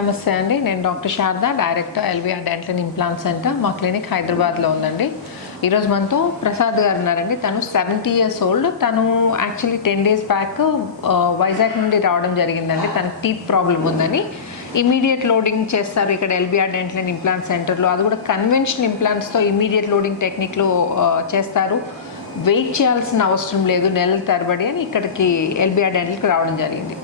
నమస్తే అండి. నేను doctor Sharada, director LBR dental and implant centre. మా క్లినిక్ హైదరాబాద్లో ఉందండి. ఈరోజు మనతో ప్రసాద్ గారు ఉన్నారండి. తను 70 years old. తను యాక్చువల్లీ 10 days బ్యాక్ వైజాగ్ నుండి రావడం జరిగిందండి. తన టీత్ ప్రాబ్లం ఉందని ఇమీడియట్ లోడింగ్ చేస్తారు ఇక్కడ ఎల్బిఆర్ డెంటల్ అండ్ ఇంప్లాంట్ సెంటర్లో. అది కూడా కన్వెన్షన్ ఇంప్లాంట్స్తో ఇమీడియట్ లోడింగ్ టెక్నిక్లో చేస్తారు. వెయిట్ చేయాల్సిన అవసరం లేదు నెలల తరబడి అని ఇక్కడికి ఎల్బిఆర్ డెంటల్కి రావడం జరిగింది.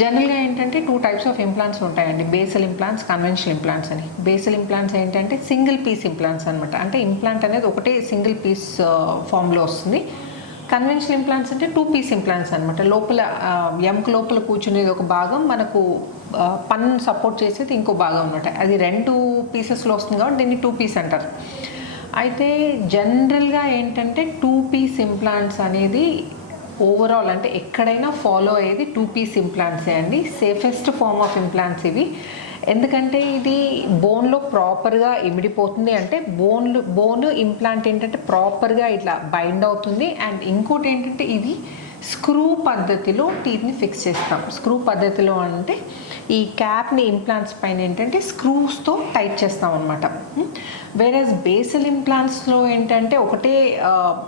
జనరల్గా ఏంటంటే 2 types ఆఫ్ ఇంప్లాంట్స్ ఉంటాయండి, బేసల్ ఇంప్లాంట్స్, కన్వెన్షనల్ ఇంప్లాంట్స్ అని. బేసల్ ఇంప్లాంట్స్ ఏంటంటే సింగిల్ పీస్ ఇంప్లాంట్స్ అనమాట. అంటే ఇంప్లాంట్ అనేది ఒకటే సింగిల్ పీస్ ఫామ్లో వస్తుంది. కన్వెన్షనల్ ఇంప్లాంట్స్ అంటే 2 piece ఇంప్లాంట్స్ అనమాట. లోపల ఎముక లోపల కూర్చునేది ఒక భాగం, మనకు పన్ను సపోర్ట్ చేసేది ఇంకో భాగం అనమాట. అది 2 pieces వస్తుంది కాబట్టి దీన్ని 2 piece అంటారు. అయితే జనరల్గా ఏంటంటే 2 piece ఇంప్లాంట్స్ అనేది ఓవరాల్ అంటే ఎక్కడైనా ఫాలో అయ్యేది 2 piece ఇంప్లాంట్సే అండి. సేఫెస్ట్ ఫార్మ్ ఆఫ్ ఇంప్లాంట్స్ ఇవి. ఎందుకంటే ఇది బోన్లో ప్రాపర్గా ఇమిడిపోతుంది. అంటే బోన్ ఇంప్లాంట్ ఏంటంటే ప్రాపర్గా ఇట్లా బైండ్ అవుతుంది. అండ్ ఇంకోటి ఏంటంటే ఇది స్క్రూ పద్ధతిలో టీత్ని ఫిక్స్ చేస్తాం. స్క్రూ పద్ధతిలో అంటే ఈ క్యాప్ని ఇంప్లాంట్స్ పైన ఏంటంటే స్క్రూస్తో టైట్ చేస్తాం అనమాట. వేరేస్ బేసల్ ఇంప్లాంట్స్లో ఏంటంటే ఒకటే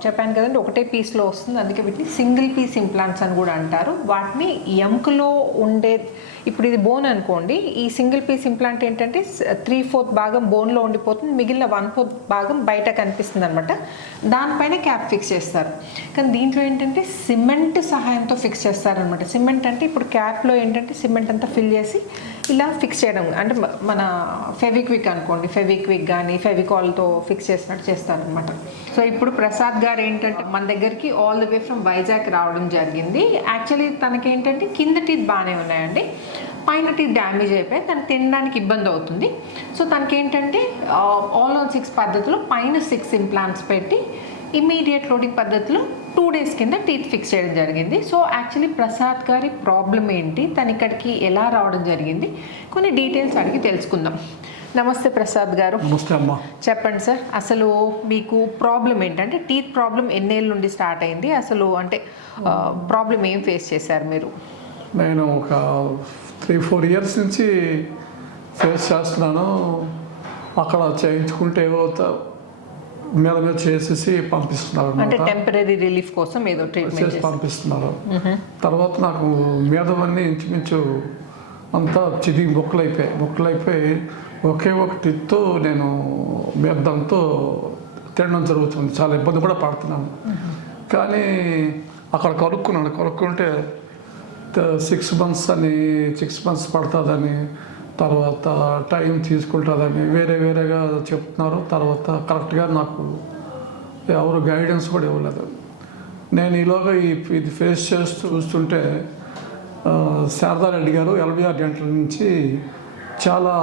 చెప్పాను కదండి, ఒకటే పీస్లో వస్తుంది. అందుకే వీటిని సింగిల్ పీస్ ఇంప్లాంట్స్ అని కూడా అంటారు. వాటిని ఎముకలో ఉండే, ఇప్పుడు ఇది బోన్ అనుకోండి, ఈ సింగిల్ పీస్ ఇంప్లాంట్ ఏంటంటే 3/4 భాగం బోన్లో ఉండిపోతుంది, మిగిలిన 1/4 భాగం బయట కనిపిస్తుంది అనమాట. దానిపైన క్యాప్ ఫిక్స్ చేస్తారు. కానీ దీంట్లో ఏంటంటే సిమెంట్ సహాయంతో ఫిక్స్ చేస్తారనమాట. సిమెంట్ అంటే ఇప్పుడు క్యాప్లో ఏంటంటే సిమెంట్ అంతా ఫిల్ చేసి ఇలా ఫిక్స్ చేయడం, అంటే మన ఫెవిక్విక్ అనుకోండి, ఫెవిక్విక్ కానీ ఫెవికాల్తో ఫిక్స్ చేసినట్టు చేస్తారనమాట. సో ఇప్పుడు ప్రసాద్ గారు ఏంటంటే మన దగ్గరికి all the way from Vizag రావడం జరిగింది. యాక్చువల్లీ తనకేంటంటే కింద టీత్ బాగానే ఉన్నాయండి, పైన టీత్ డ్యామేజ్ అయిపోయి తనకు తినడానికి ఇబ్బంది అవుతుంది. సో తనకేంటంటే ఆల్ ఆన్ 6 పద్ధతిలో పైన 6 ఇంప్లాంట్స్ పెట్టి ఇమీడియట్ లోడింగ్ పద్ధతిలో 2 days కింద టీత్ ఫిక్స్ చేయడం జరిగింది. సో యాక్చువల్లీ ప్రసాద్ గారి ప్రాబ్లం ఏంటి, తను ఇక్కడికి ఎలా రావడం జరిగింది, కొన్ని డీటెయిల్స్ అడిగి తెలుసుకుందాం. నమస్తే ప్రసాద్ గారు. నమస్తే అమ్మా. చెప్పండి సార్, అసలు మీకు ప్రాబ్లం ఏంటంటే టీత్ ప్రాబ్లం ఎన్నేళ్ళ నుండి స్టార్ట్ అయింది, అసలు అంటే ప్రాబ్లం ఏం ఫేస్ చేశారు మీరు? నేను ఒక 3-4 years నుంచి ఫేస్ చేస్తున్నాను. అక్కడ చేయించుకుంటే ఏవో మీద చేసేసి పంపిస్తున్నారు, అంటే టెంపరీ రిలీఫ్ కోసం ఏదో ట్రీట్మెంట్ చేసి పంపిస్తున్నారు. తర్వాత నాకు మీదవన్నీ ఇంచుమించు అంతా చిదిగి బొక్కలైపోయి ఒకే ఒక టిత్తో నేను మీదంతో తినడం జరుగుతుంది. చాలా ఇబ్బంది కూడా పడుతున్నాను. కానీ అక్కడ కనుక్కుంటే 6 months పడుతుందని, తర్వాత టైం తీసుకుంటుందని వేరేగా చెప్తున్నారు. తర్వాత కరెక్ట్గా నాకు ఎవరు గైడెన్స్ కూడా ఇవ్వలేదు. నేను ఈలోగా ఇది ఫేస్ చూస్తుంటే శారదారెడ్డి గారు ఎల్బిఆర్ డెంటల్ నుంచి చాలా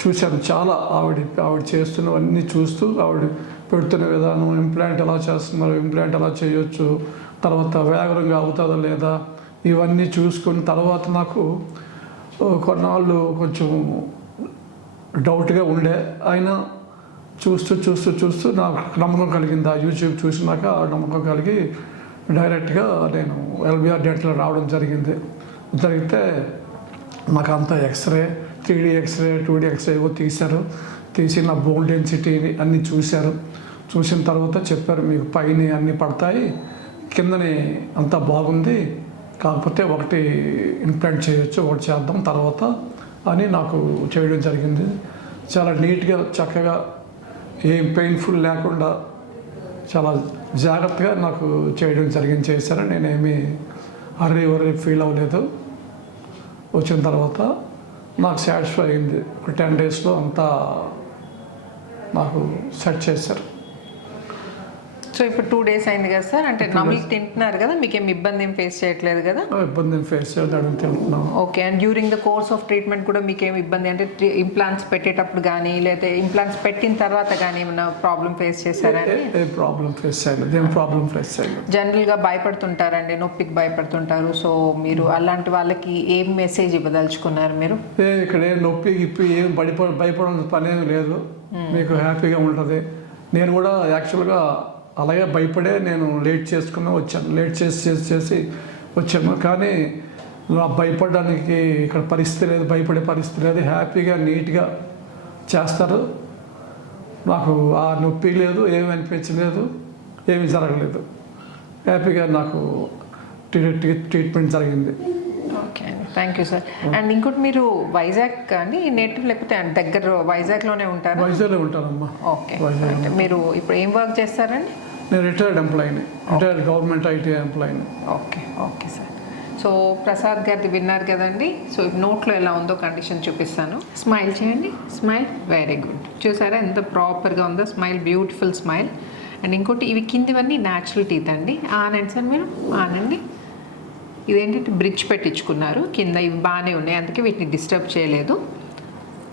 చూశాను. చాలా ఆవిడ చేస్తున్నవన్నీ చూస్తూ, ఆవిడ పెడుతున్న విధానం, ఇంప్లాంట్ ఎలా చేస్తున్నారు, ఇంప్లాంట్ ఎలా చేయొచ్చు, తర్వాత వేగరంగా అవుతుందా లేదా, ఇవన్నీ చూసుకున్న తర్వాత నాకు కొన్నాళ్ళు కొంచెం డౌట్గా ఉండే. అయినా చూస్తూ నాకు నమ్మకం కలిగింది. ఆ యూట్యూబ్ చూసినాక ఆ నమ్మకం కలిగి డైరెక్ట్గా నేను ఎల్బిఆర్ డెంటల్ రావడం జరిగితే నాకు అంతా x ray, 3D x ray 2D x ray ఏవో తీసి నా బోన్ డెన్సిటీని అన్నీ చూసిన తర్వాత చెప్పారు, మీకు పైన అన్నీ పడతాయి, కిందని అంతా బాగుంది, కాకపోతే ఒకటి ఇంప్లాంట్ చేయొచ్చు, ఒకటి చేద్దాం తర్వాత అని నాకు చేయడం జరిగింది. చాలా నీట్గా చక్కగా ఏం పెయిన్ఫుల్ లేకుండా చాలా జాగ్రత్తగా నాకు చేయడం చేశారు. నేనేమి హర్రీ ఫీల్ అవ్వలేదు. వచ్చిన తర్వాత నాకు సాటిస్ఫై అయింది. ఒక 10 daysలో అంతా నాకు సెట్ చేశారు. సో ఇప్పుడు 2 days అయింది కదా సార్, అంటే నమ్మికి తింటున్నారు కదా, మీకేం ఇబ్బంది ఏం ఫేస్ చేయట్లేదు కదా? ఇబ్బంది ఏం ఫేస్ చేయడం తింటున్నాం. Okay. And during the course of treatment కూడా మీకేం ఇబ్బంది, అంటే ఇంప్లాంట్స్ పెట్టేటప్పుడు కానీ లేకపోతే ఇంప్లాంట్స్ పెట్టిన తర్వాత కానీ ఏమైనా ప్రాబ్లం ఫేస్ చేశారా? ఏ ప్రాబ్లం ఫేస్ చేయలేదు. ఏం ప్రాబ్లం ఫేస్ చేయలేదు. జనరల్గా భయపడుతుంటారండి, నొప్పికి భయపడుతుంటారు. సో మీరు అలాంటి వాళ్ళకి ఏం మెసేజ్ ఇవ్వదలుచుకున్నారు మీరు? ఇక్కడ నొప్పికి ఏం భయపడాల్సిన పని ఏమి లేదు, మీకు హ్యాపీగా ఉంటుంది. నేను కూడా యాక్చువల్గా అలాగే భయపడే నేను లేట్ చేసి వచ్చాను. కానీ భయపడడానికి ఇక్కడ పరిస్థితి లేదు, భయపడే పరిస్థితి లేదు. హ్యాపీగా నీట్గా చేస్తారు. నాకు ఆ నొప్పి లేదు, ఏమి అనిపించలేదు, ఏమీ జరగలేదు. హ్యాపీగా నాకు ట్రీట్మెంట్ జరిగింది. ఓకే అండి, థ్యాంక్ యూ సార్. అండ్ ఇంకోటి మీరు వైజాగ్ అండి నేటివ్ లేకపోతే దగ్గర వైజాగ్లోనే ఉంటారా? వైజాగ్లో ఉంటానమ్మా. ఓకే, అంటే మీరు ఇప్పుడు ఏం వర్క్ చేస్తారండి? నేను రిటైర్డ్ ఎంప్లాయీని, రిటైర్డ్ గవర్నమెంట్ ఐటీ ఎంప్లాయీని. Okay okay sir. So Prasad గారిది విన్నారు కదండి. సో ఇప్పుడు నోట్లో ఎలా ఉందో కండిషన్ చూపిస్తాను. స్మైల్ చేయండి, స్మైల్, వెరీ గుడ్. చూసారా ఎంత ప్రాపర్గా ఉందో స్మైల్, బ్యూటిఫుల్ స్మైల్. అండ్ ఇంకోటి ఇవి కిందివన్నీ న్యాచురల్ టీత్ అండి. ఆనండి సార్, మీరు ఆనండి. ఇదేంటంటే బ్రిడ్జ్ పెట్టించుకున్నారు కింద, ఇవి బాగానే ఉన్నాయి, అందుకే వీటిని డిస్టర్బ్ చేయలేదు.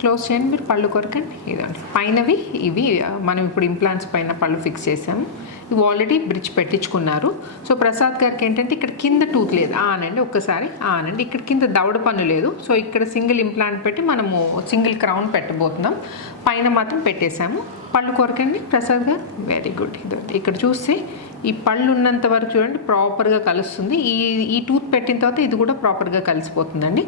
క్లోజ్ చేయండి, మీరు పళ్ళు కొరకండి. ఇదండి పైనవి ఇవి మనం ఇప్పుడు ఇంప్లాంట్స్ పైన పళ్ళు ఫిక్స్ చేసాము. ఇవి ఆల్రెడీ బ్రిడ్జ్ పెట్టించుకున్నారు. సో ప్రసాద్ గారికి ఏంటంటే ఇక్కడ కింద టూత్ లేదు. ఆనండి ఒక్కసారి, ఆనండి. ఇక్కడ కింద దవడ పన్ను లేదు. సో ఇక్కడ సింగిల్ ఇంప్లాంట్ పెట్టి మనము సింగిల్ క్రౌన్ పెట్టబోతున్నాం. పైన మాత్రం పెట్టేశాము. పళ్ళు కొరకండి ప్రసాద్ గారు, వెరీ గుడ్. ఇది ఇక్కడ చూస్తే ఈ పళ్ళు ఉన్నంత వరకు చూడండి ప్రాపర్గా కలుస్తుంది. ఈ టూత్ పెట్టిన తర్వాత ఇది కూడా ప్రాపర్గా కలిసిపోతుందండి.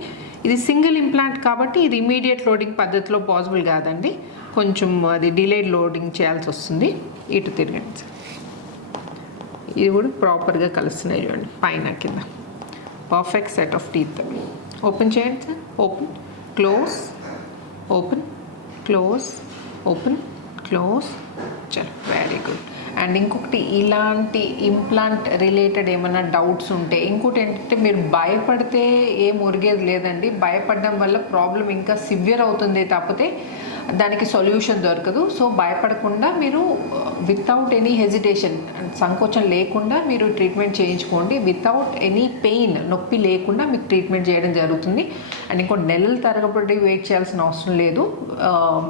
ఇది సింగిల్ ఇంప్లాంట్ కాబట్టి ఇది ఇమీడియట్ లోడింగ్ పద్ధతిలో పాసిబుల్ కాదండి. కొంచెం అది డిలేడ్ లోడింగ్ చేయాల్సి వస్తుంది. ఇటు తిరగండి సార్. ఇది కూడా ప్రాపర్గా కలుస్తున్నాయి చూడండి పైన కింద. Perfect set of teeth. Open చేయండి sir. Open, close, open, close, open, close. చలో, వెరీ గుడ్. అండ్ ఇంకొకటి ఇలాంటి ఇంప్లాంట్ రిలేటెడ్ ఏమైనా డౌట్స్ ఉంటే, ఇంకోటి ఏంటంటే మీరు భయపడితే ఏం ఒరిగేది లేదండి. భయపడడం వల్ల ప్రాబ్లం ఇంకా సివియర్ అవుతుంది తప్పితే దానికి సొల్యూషన్ దొరకదు. సో భయపడకుండా మీరు వితౌట్ ఎనీ హెజిటేషన్, సంకోచం లేకుండా మీరు ట్రీట్మెంట్ చేయించుకోండి. వితౌట్ ఎనీ పెయిన్, నొప్పి లేకుండా మీకు ట్రీట్మెంట్ చేయడం జరుగుతుంది. అండ్ ఇంకో నెలల తరబడి వెయిట్ చేయాల్సిన అవసరం లేదు.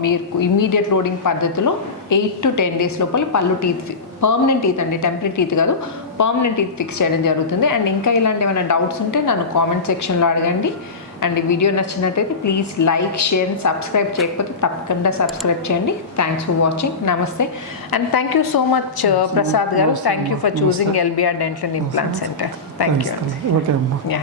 మీరు ఇమ్మీడియట్ లోడింగ్ పద్ధతిలో 8 to 10 days లోపల పళ్ళు టీత్, పర్మనెంట్ టీత్ అండి, టెంపరీ టీత్ కాదు, పర్మనెంట్ టీత్ ఫిక్స్ చేయడం జరుగుతుంది. అండ్ ఇంకా ఇలాంటి ఏమైనా డౌట్స్ ఉంటే నన్ను కామెంట్ సెక్షన్లో అడగండి. అండ్ ఈ వీడియో నచ్చినట్టయితే ప్లీజ్ లైక్, షేర్, సబ్స్క్రైబ్ చేయకపోతే తప్పకుండా సబ్స్క్రైబ్ చేయండి. Thanks for watching. నమస్తే and thank you so much Prasad garu. Thank you for choosing LBR dental implant centre. Thank you. Okay అమ్మా. యా.